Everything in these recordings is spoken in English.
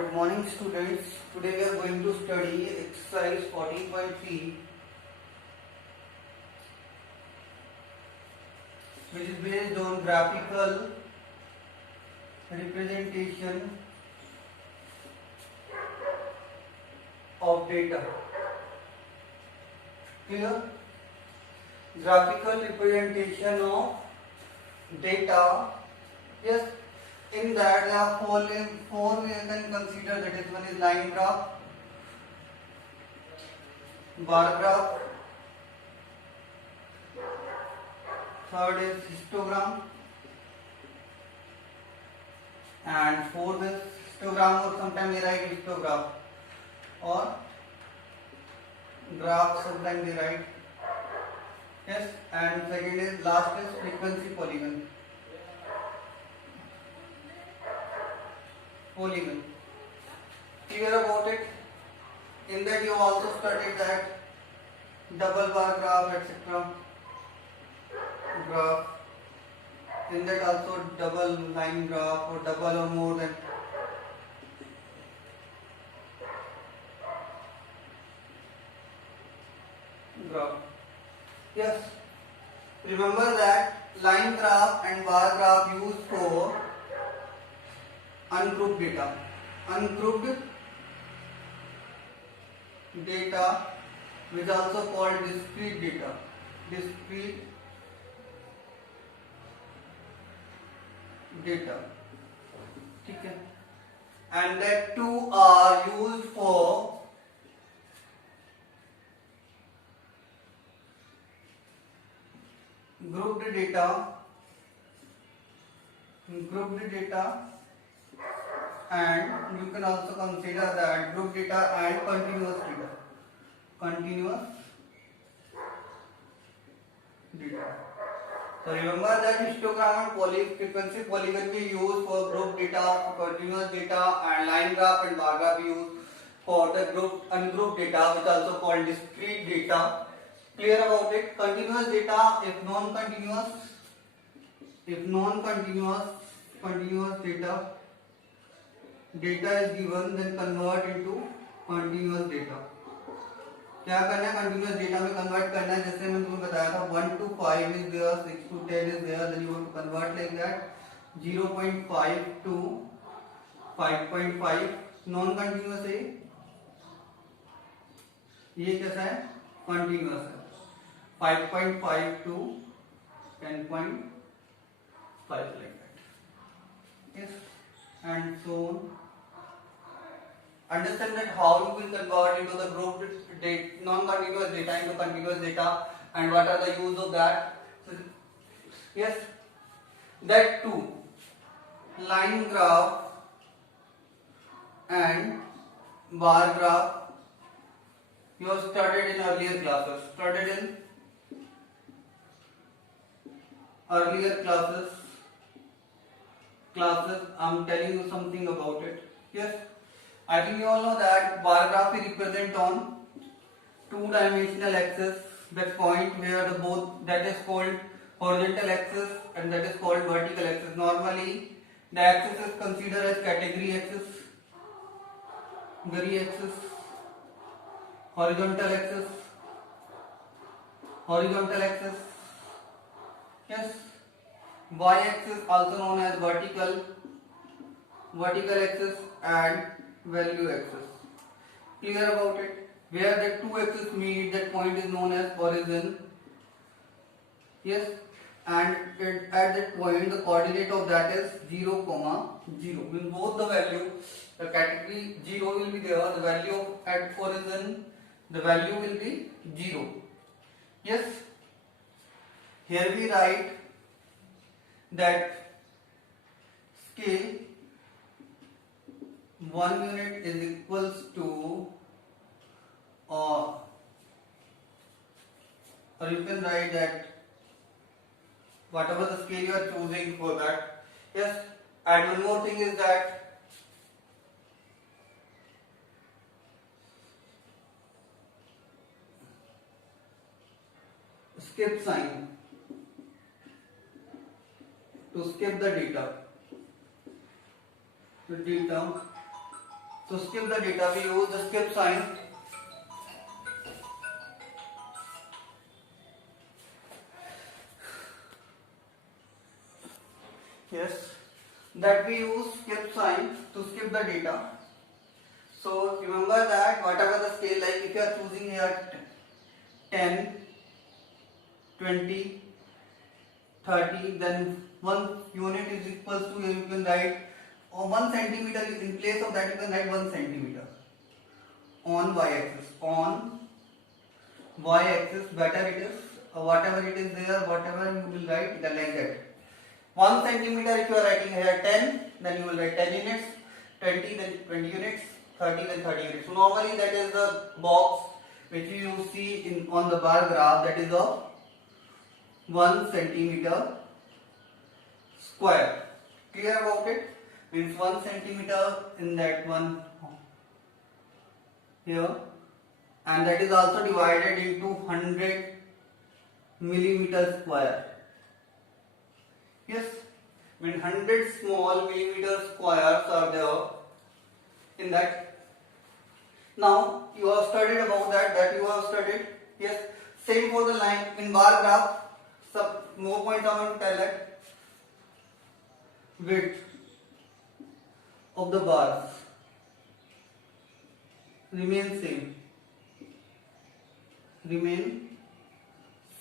Good morning students. Today we are going to study exercise 14.3, which is based on graphical representation of data. Clear? Graphical representation of data. Yes. In that there are four we can consider, that is, one is line graph, bar graph, third is histogram, and fourth is histogram, or sometimes they write histograph, or graph sometimes they write. Yes, and second is last is frequency polygon. Clear about it? In that you also studied that double bar graph, etc. graph. In that also double line graph or double or more than. Graph. Yes. Remember that line graph and bar graph used for ungrouped data. Ungrouped data, which is also called discrete data. Discrete data. Okay. And that two are used for grouped data. And you can also consider that group data and continuous data. So remember that histogram and frequency polygon we use for group data, for continuous data, and line graph and bar graph we use for the ungrouped data, which is also called discrete data. Clear about it? Continuous data, if continuous data is given, then convert into continuous data. क्या करना है? Continuous data में convert करना है. जैसे मैंने तुम्हें बताया था 1 to 5 is there, 6 to 10 is there, then you have to convert like that. 0.5 to 5.5 non continuous है, ये कैसा है? कंटिन्यूअस है. 5.5 to 10.5 like that. Yes, and so on. Understand that how you will convert into the grouped data, non-continuous data into continuous data, and what are the use of that. So, yes, that too, line graph and bar graph you have studied in earlier classes. I'm telling you something about it. Yes, I think you all know that bar graph is represent on two-dimensional axis, that point where the both, that is called horizontal axis and that is called vertical axis. Normally the axis is considered as category axis, horizontal axis. Yes, y axis also known as vertical axis and value axis. Clear about it? Where the two axes meet, that point is known as origin. Yes, and at that point the coordinate of that is 0, 0. In both the value, the category 0 will be there, the value at origin, the value will be 0. Yes, here we write that scale 1 unit is equals to, or you can write that whatever the scale you are choosing for that. Yes, and one more thing is that skip sign to skip the data. The data To skip the data, we use the skip sign. Yes, that we use skip sign to skip the data. So remember that whatever the scale, like if you are choosing here 10, 20, 30, then 1 unit is equals to, you can write 1 centimeter, in place of that you can write 1 centimeter on y-axis. On y-axis, better it is, whatever it is there, whatever you will write, like that. 1 centimeter, if you are writing here 10, then you will write 10 units, 20, then 20 units, 30, then 30 units. So normally that is the box which you see in on the bar graph, that is of 1 centimeter square. Clear about it? Means 1 centimeter in that one here, and that is also divided into 100 millimeter square. Yes, I mean 100 small millimeter squares are there in that. Now you have studied about that you have studied. Yes, same for the line in bar graph. Some more points I want to tell that width of the bars remain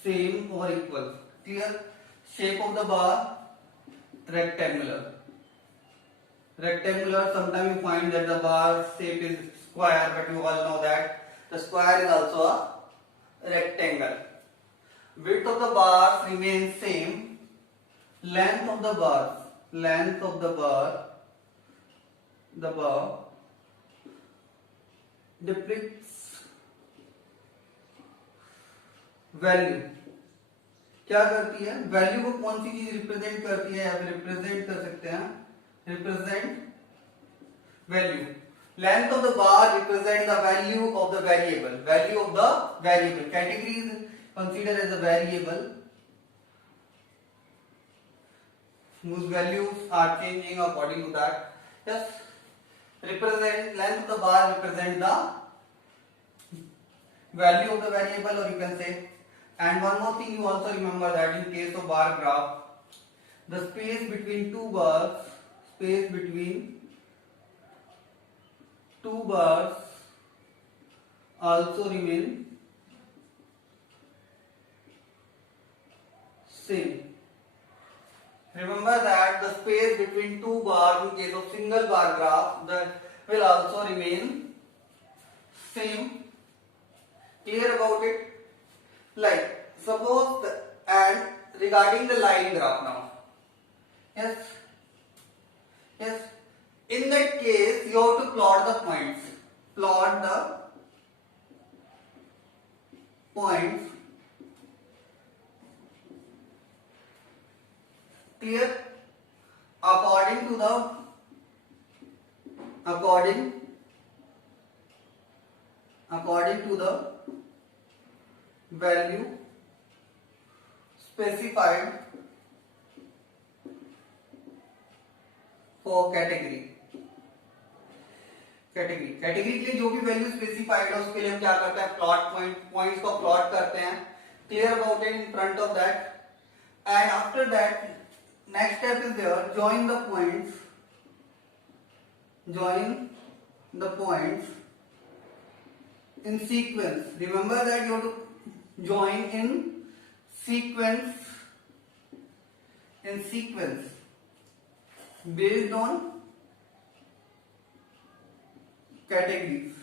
same or equal. Clear? Shape of the bar rectangular. Sometimes you find that the bar shape is square, but you all know that the square is also a rectangle. Width of the bars remains same. Length of the bar depicts value. क्या करती है? Value को कौन सी चीज represent करती है, या फिर रिप्रेजेंट कर सकते हैं, represent value. Length of the bar represent the value of the variable. Category is considered as a variable whose values are changing according to that. Yes, represent length of the bar represent the value of the variable, or you can say. And one more thing you also remember that in case of bar graph, the space between two bars also remain same. Remember that the space between two bars in case of single bar graph, that will also remain same. Clear about it? Like suppose and regarding the line graph now. Yes. In that case, you have to plot the points. Clear? According to the value specified for category के लिए जो भी value specified है उसके लिए हम क्या करते हैं, पॉइंट्स को प्लॉट करते हैं. Clear about it? In front of that, and after that next step is there, join the points in sequence. Remember that you have to join in sequence based on categories.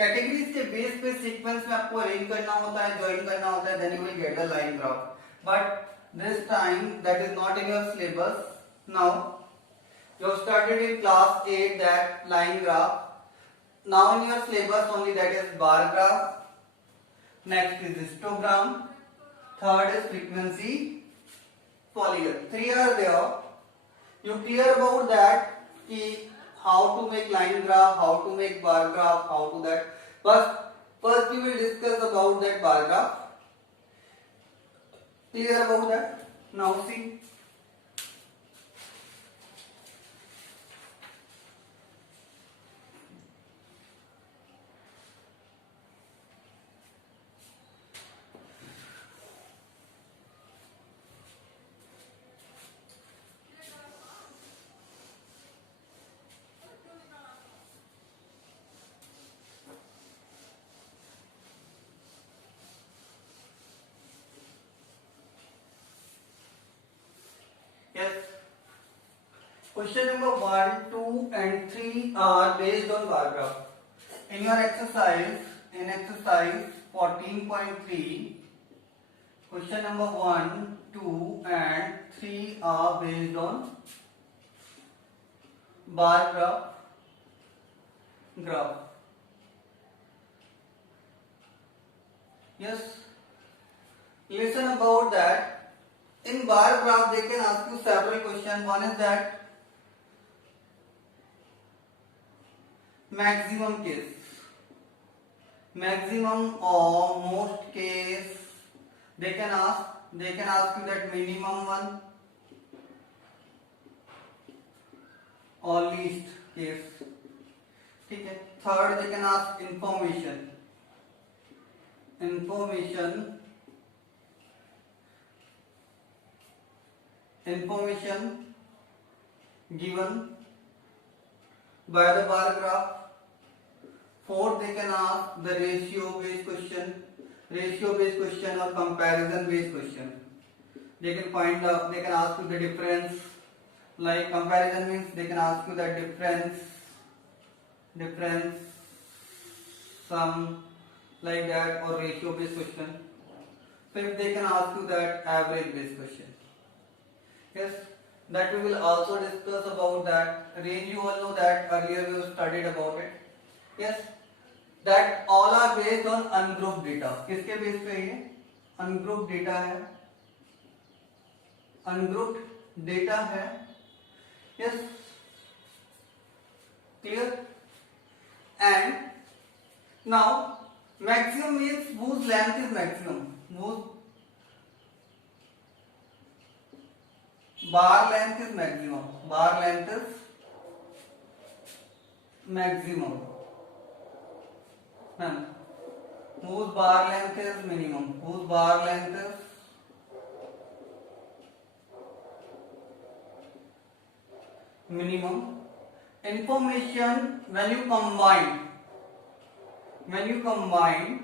Categories के base पे sequence में आपको arrange करना होता है, join करना होता है, then you will get the line graph. But this time that is not in your syllabus. Now you have started in class 8 that line graph. Now in your syllabus only that is bar graph, next is histogram, third is frequency polygon. 3 are there. You clear about that ki how to make line graph, how to make bar graph, how to that. But first we will discuss about that bar graph. Clear about that? Now see. Yes. Question number 1, 2 and 3 are based on bar graph. In your exercise, in exercise 14.3, question number 1, 2 and 3 are based on bar graph. Yes. Listen about that. In bar graph, they can ask you several questions. One is that maximum case, maximum or most case. They can ask you that minimum one or least case. ठीक है. Third, they can ask information given by the bar graph. Fourth, they can ask the ratio based question or comparison based question. They can ask you the difference. Like comparison means they can ask you the difference sum, like that, or ratio based question. Fifth, they can ask you that average based question. Yes, that we will also discuss about that. Range, you all know that earlier we studied about it. Yes, that all are based on ungrouped data. किसके base पे ये ungrouped data है. Yes, clear. And now maximum means whose length is maximum, whose bar length is maximum. Whose bar length is minimum, whose bar length is minimum. Information, when you combine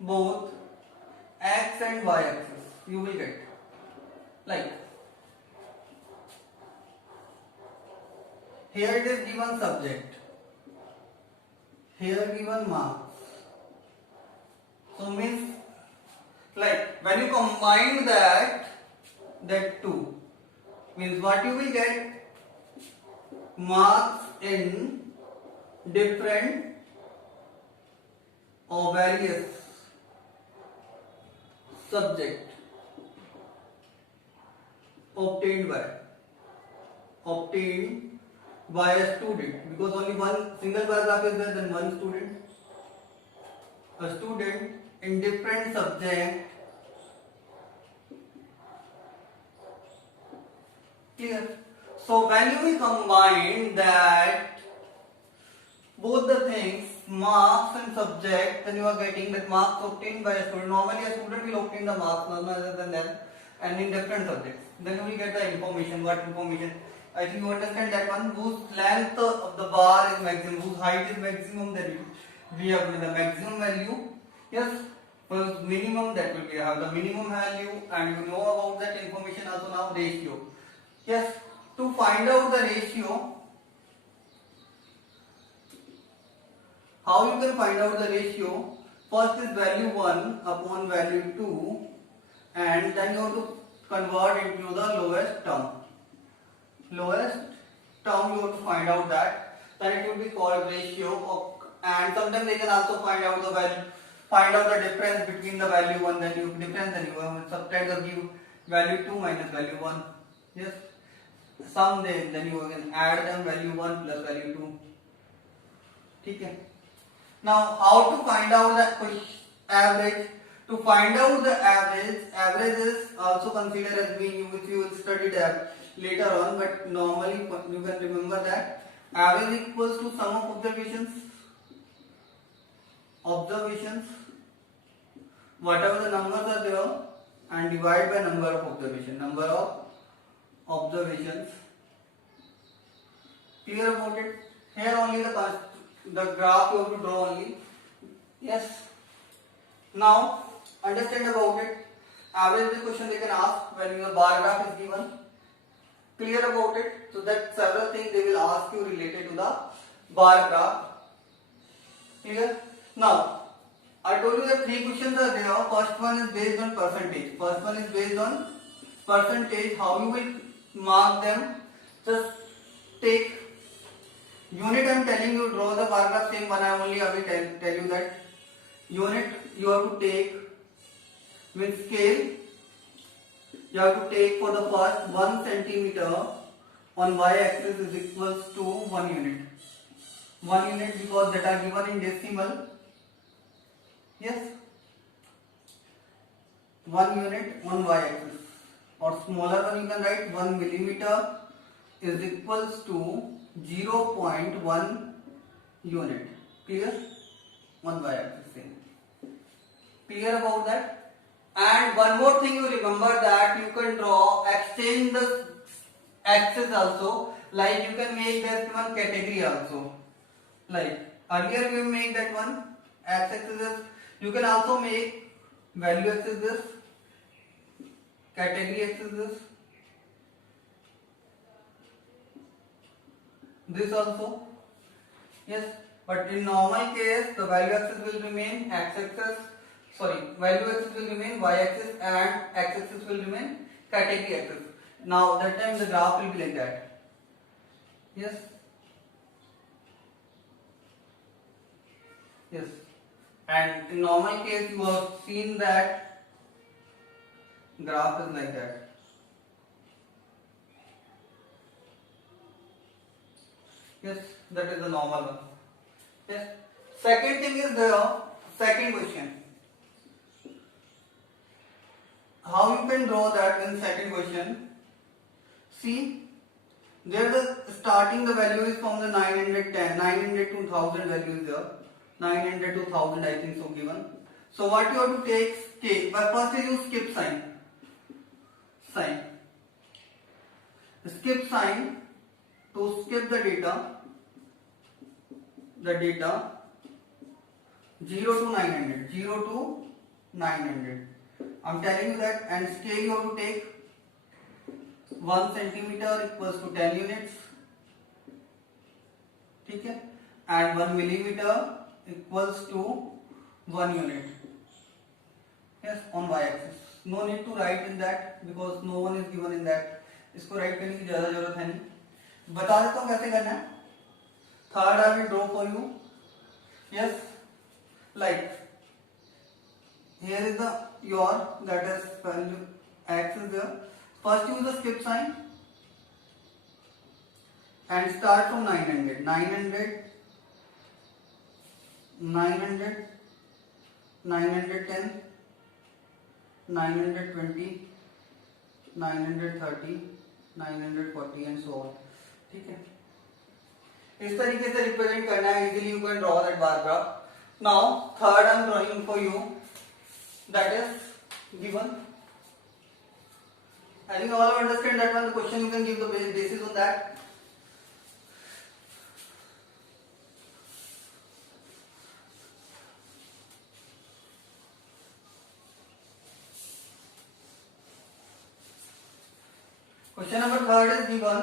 both x and y axis, you will get like here it is given subject, here given marks. So means like when you combine that two, means what you will get, marks in different or various subject obtained by a student, because only one single paragraph is there, then one student, a student in different subject. Clear? So when you will combine that both the things, marks and subject, then you are getting that marks obtained by a student. Normally a student will obtain the marks none other than them, and in different subjects. Then you will get the information. What information? I think you understand that one. Whose length of the bar is maximum, whose height is maximum, then we have the maximum value. Yes. For minimum, that will be have the minimum value, and you know about that information also now. Ratio. Yes. To find out the ratio, how you can find out the ratio? First is value 1 upon value 2, and then you have to convert into the lowest term. You have to find out that. Then it will be called ratio. And sometimes they can also find out the value, find out the difference between the value 1, then you have subtract the value 2 minus value 1. Yes. Sum then you can add them, value 1 plus value 2. Okay. Now how to find out the average? To find out the average is also considered as mean, which you will study that later on, but normally you can remember that average equals to sum of observations, whatever the numbers are there, and divide by number of observations. Clear about it? Here only the graph you have to draw only. Yes. Now understand about it. Average question they can ask when your bar graph is given. Clear about it? So that several things they will ask you related to the bar graph. Clear? Now I told you that 3 questions are there. First one is based on percentage. How you will mark them? Just take unit. I am telling you draw the bar graph. Same one I will tell you that unit you have to take with scale. You have to take for the first 1 centimeter on y-axis is equals to 1 unit. 1 unit because that are given in decimal. Yes, 1 unit on y-axis, or smaller one you can write 1 millimeter is equals to 0.1 unit. Clear? On y-axis. Clear about that? And one more thing you remember that you can exchange the axis also, like you can make that one category also. Like earlier we make that one x-axis is, you can also make value axis this, category axis this also. Yes, but in normal case the value axis will remain value axis will remain y-axis and x-axis will remain category axis. Now that time the graph will be like that. Yes. Yes. And in normal case you have seen that graph is like that. Yes, that is the normal one. Yes. Second thing is the second question. How you can draw that in second question? See, there the starting the value is from the 910, 900 to 1000 value is there. 900 to 1000 I think so given. So what you have to take skip. But first you use skip sign. Skip sign to skip the data 0 to 900. I'm telling you that, and scale you have to take 1 centimeter equals to 10 units. Okay? And 1 millimeter equals to 1 unit. Yes, on y-axis. No need to write in that because no one is given in that. इसको write करने की ज़्यादा ज़रूरत है नहीं. बता देता हूँ कैसे करना है. Third I will draw for you. Yes, like here is that is value x is there. First use the skip sign and start from 900, 910, 920, 930, 940 and so on. ठीक है, इस तरीके से रिप्रेजेंट करना है. Easily you can draw that bar graph. Now third I am drawing for you. That is given. I think all of understand that one. The question you can give the basis on that. Question number third is given.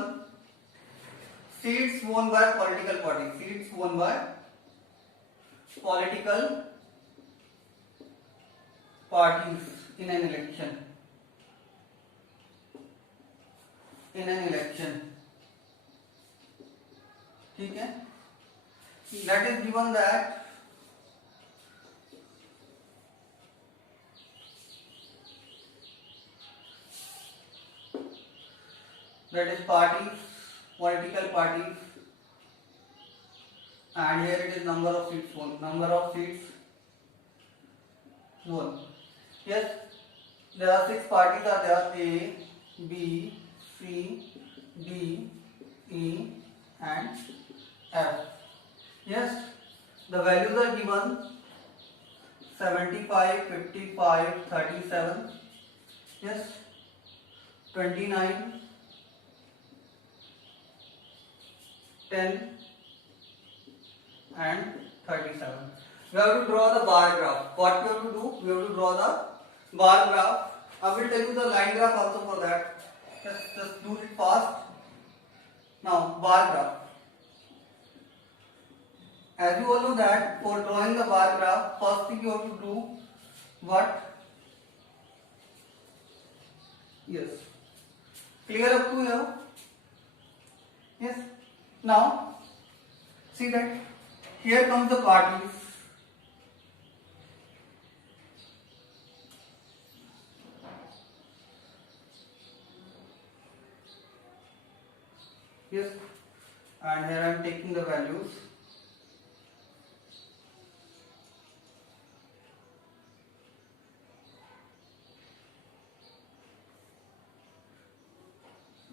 Seats won by political parties. Seats won by political parties in an election. ठीक है. That is given that is parties, political parties, and here it is number of seats won. Yes, there are 6 parties are there: A, B, C, D, E, and F. Yes, the values are given 75, 55, 37. Yes, 29, 10, and 37. We have to draw the bar graph. What we have to do? We have to draw the bar graph. I will tell you the line graph also for that. Just do it fast. Now, bar graph. As you all know that for drawing the bar graph, first thing you have to do what? Yes. Clear up to here? Yes. Now, see that here comes the parties. Yes. And here I am taking the values.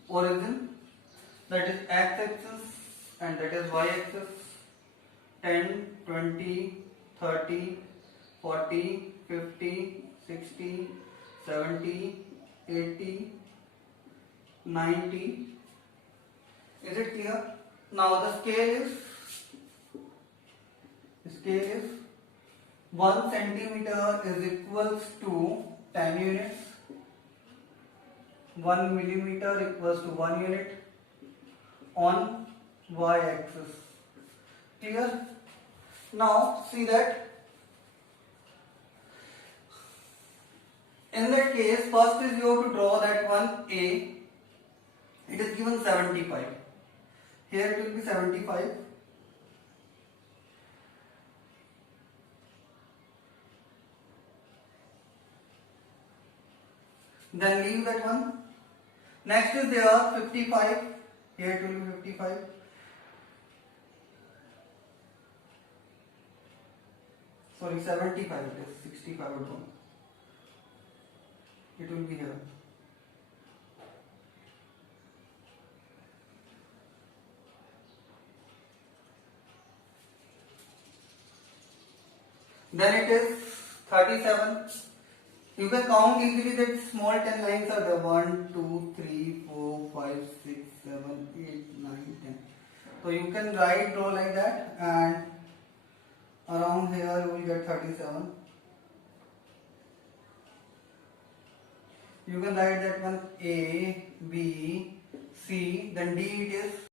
Origin, that is x-axis and that is y-axis. 10, 20, 30, 40, 50, 60, 70, 80, 90. Is it clear? Now the scale is 1 centimeter is equals to 10 units. 1 millimeter equals to 1 unit on y-axis. Clear? Now see that in that case, first is you have to draw that one A. It is given 75. Here it will be 75. Then leave that one. Next is there 55. Here it will be 55. Sorry, 75 it is. 65 would go. It will be here. Then it is 37. You can count easily that small 10 lines are there. 1, 2, 3, 4, 5, 6, 7, 8, 9, 10. So you can draw like that, and around here you will get 37. You can write that one A, B, C, then D it is